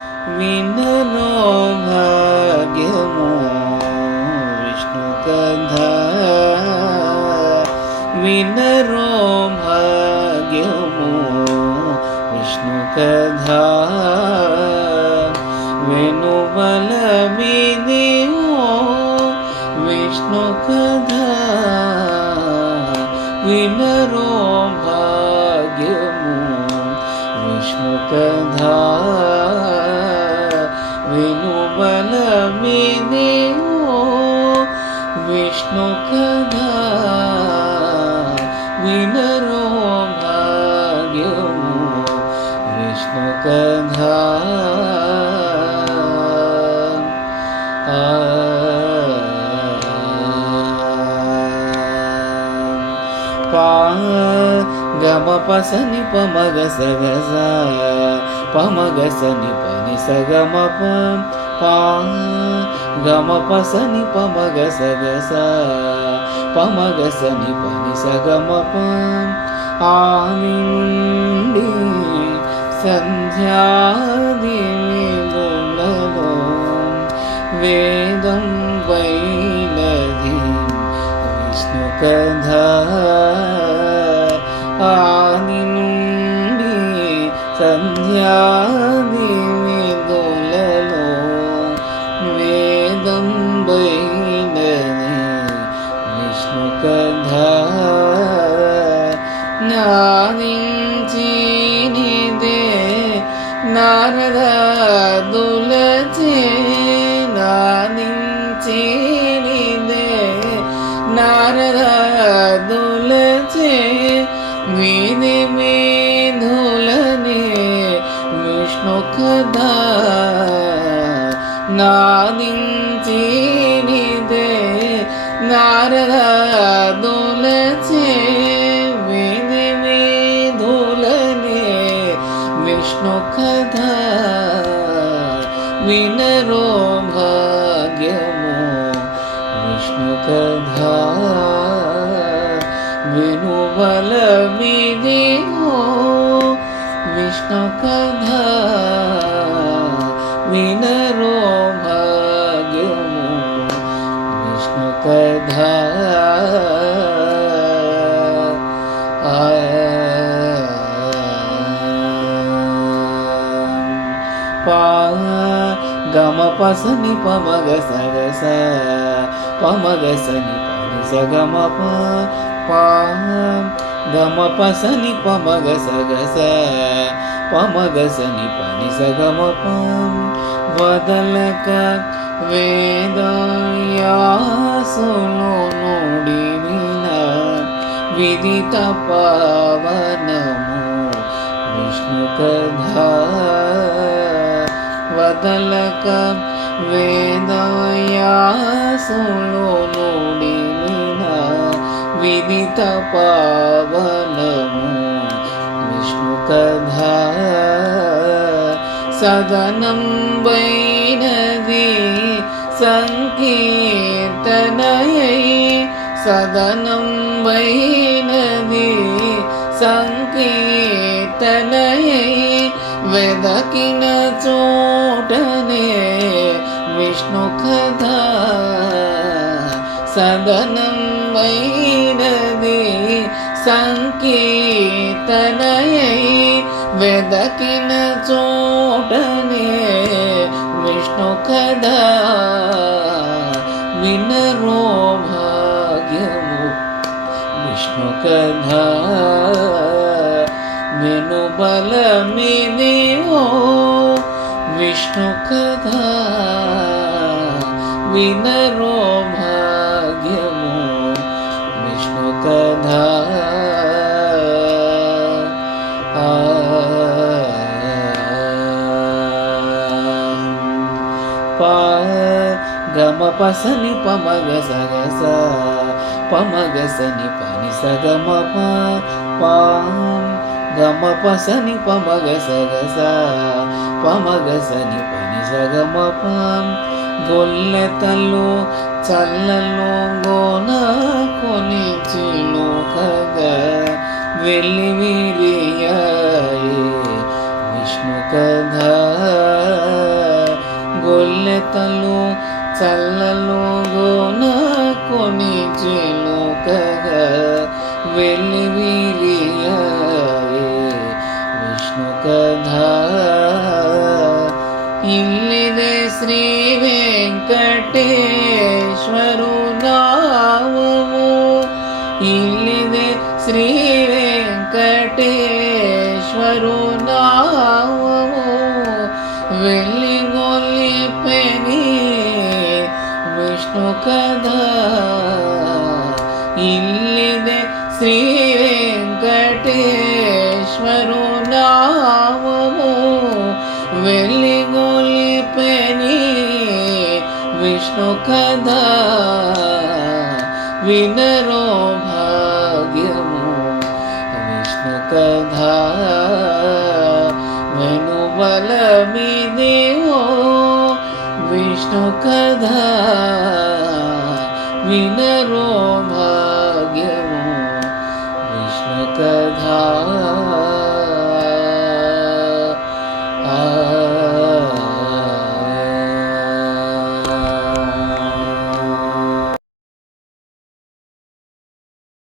వినరో భాగ్యము విష్ణు కథ, వినరో భాగ్యము విష్ణు కథ. వెనుబలమిదివో విష్ణు కథ, వినరో భాగ్యము విష్ణు కథ. వెనుబలమిదివో విష్ణు కథ, వినరో భాగ్యము విష్ణు కథ. గమ పసని పమగ సగస పమగ సని పని సగమ గమ పసని పమగ సగస పమగ సని పని సగమ ఆనండి సంధ్యాదిలో వేదం వైనది విష్ణు కథ. ఆది నుండి సంధ్యాదిలో వేదం వైనది విష్ణు కథ. నాదించినిదే నారదులచే, నాదించినిదే నారదులచే వీధి వీధులనే విష్ణు కథ. నాదించినిదే నారదులచే వీధి వీధులనే విష్ణు కథ. వినరో భాగ్యము విష్ణు కథ. వెనుబలమిదివో విష్ణు కథ, వినరో భాగ్యము విష్ణు కథ. గమ పసని పమగ సగస పమగ సని పని సగమ గమ పసని పమగ సగస పమగ సని పని సగమ వదలక వేదయాసులు నుడివిన విదిత పావనము విష్ణు కథ. వదలక వేదయాసులు నుడివిన విదిత పావనము విష్ణు కథ. సదనం వైనది సంకీర్తనయై, సదనం వైనది సంకీర్తనయై వెదకిన చోటనే విష్ణు కథ. సదనం వైనది సంకీర్తనయై వెదకిన చోటనే విష్ణు కథ. వినరో భాగ్యము విష్ణు కథ. వెనుబలమిదివో విష్ణు కథ, వినరో భాగ్యము విష్ణు కథ. గమ పసని పమగ సగస పమగ సని పని సగమ గమ పసని పమగ సగస పమగ సని పని సగమ గొల్లెతలు చల్లలో గోన కొని చిలుకగా వెళ్ళి విరియాయి విష్ణు కథ. దేవతలు చల్లలో గోన కొనిచెలుకగా వెల్లివిరియాయే విష్ణు కథ. ఇల్లిదే శ్రీ వెంకటేశ్వరు నామము, ఇల్లిదే శ్రీ వెంకటేశ్వరు నామము. వెళ్ళి గొల్లిపెని విష్ణు కథ. ఇల్లిదే శ్రీ వెంకటేశ్వరు నామము, వెళ్ళి గొల్లిపెని విష్ణు కథ. వినరో భాగ్యము విష్ణు కథ. వెనుబలమిదేవో విష్ణు కథ. వినరో భాగ్యము విష్ణు కథ.